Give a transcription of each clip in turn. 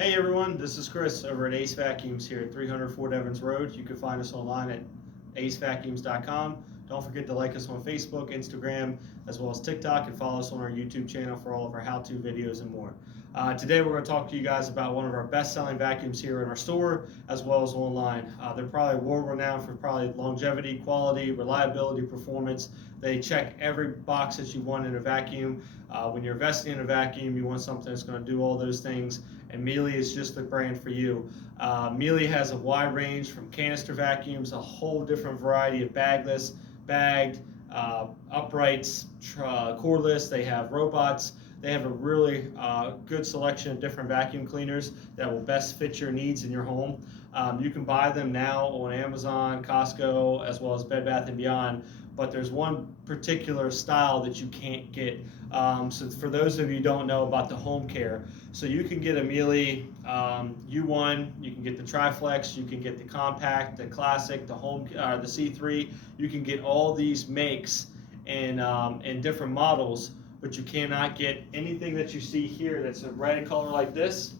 Hey everyone, this is Chris over at Acevacuums here at 300 Fort Evans Road. You can find us online at acevacuums.com. Don't forget to like us on Facebook, Instagram, as well as TikTok, and follow us on our YouTube channel for all of our how-to videos and more. Today we're going to talk to you guys about one of our best-selling vacuums here in our store, as well as online. They're probably world-renowned for probably longevity, quality, reliability, performance. They check every box that you want in a vacuum. When you're investing in a vacuum, you want something that's going to do all those things, and Miele is just the brand for you. Miele has a wide range from canister vacuums, a whole different variety of bagless, bagged, uprights, cordless. They have robots. They have a really good selection of different vacuum cleaners that will best fit your needs in your home. You can buy them now on Amazon, Costco, as well as Bed Bath & Beyond, but there's one particular style that you can't get. So for those of you who don't know about the home care, so you can get a Miele U1, you can get the Triflex, you can get the Compact, the Classic, the the C3. You can get all these makes in different models, but you cannot get anything that you see here that's a red color like this.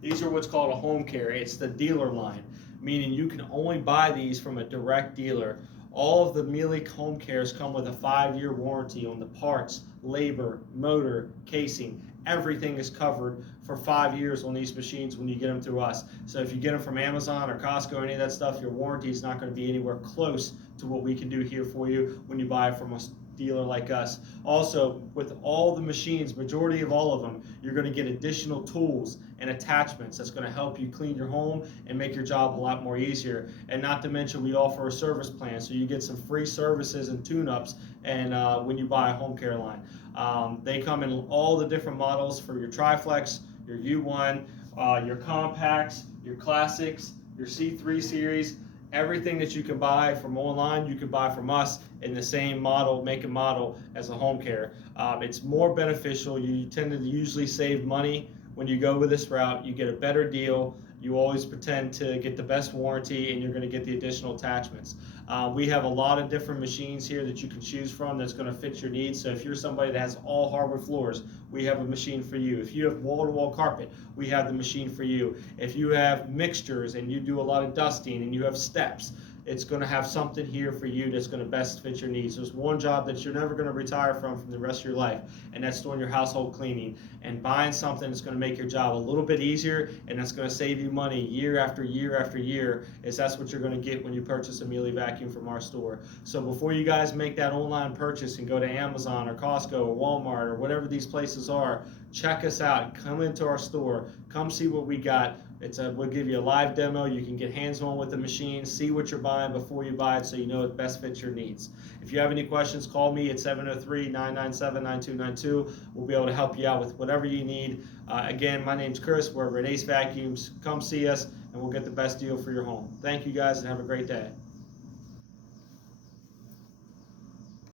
These are what's called a home care. It's the dealer line, meaning you can only buy these from a direct dealer. All of the Miele home cares come with a 5-year warranty on the parts, labor, motor, casing. Everything is covered for 5 years on these machines when you get them through us. So if you get them from Amazon or Costco or any of that stuff, your warranty is not going to be anywhere close to what we can do here for you when you buy it from a dealer like us. Also, with all the machines, majority of all of them, you're going to get additional tools and attachments that's going to help you clean your home and make your job a lot more easier. And not to mention, we offer a service plan, so you get some free services and tune-ups and when you buy a home care line. They come in all the different models for your Triflex, your U1, your Compacts, your Classics, your C3 series. Everything that you can buy from online, you can buy from us in the same model, make and model as a home care. It's more beneficial. You tend to usually save money when you go with this route. You get a better deal. You always pretend to get the best warranty, and you're going to get the additional attachments. We have a lot of different machines here that you can choose from that's going to fit your needs. So if you're somebody that has all hardwood floors, we have a machine for you. If you have wall-to-wall carpet, we have the machine for you. If you have mixtures and you do a lot of dusting and you have steps, it's going to have something here for you that's going to best fit your needs. There's one job that you're never going to retire from the rest of your life, and that's doing your household cleaning. And buying something that's going to make your job a little bit easier, and that's going to save you money year after year after year, that's what you're going to get when you purchase a Miele vacuum from our store. So before you guys make that online purchase and go to Amazon or Costco or Walmart or whatever these places are, check us out. Come into our store. Come see what we got. We'll give you a live demo. You can get hands-on with the machine, see what you're buying before you buy it so you know it best fits your needs. If you have any questions, call me at 703-997-9292. We'll be able to help you out with whatever you need. Again, my name's Chris. We're over at Ace Vacuums. Come see us, and we'll get the best deal for your home. Thank you guys, and have a great day.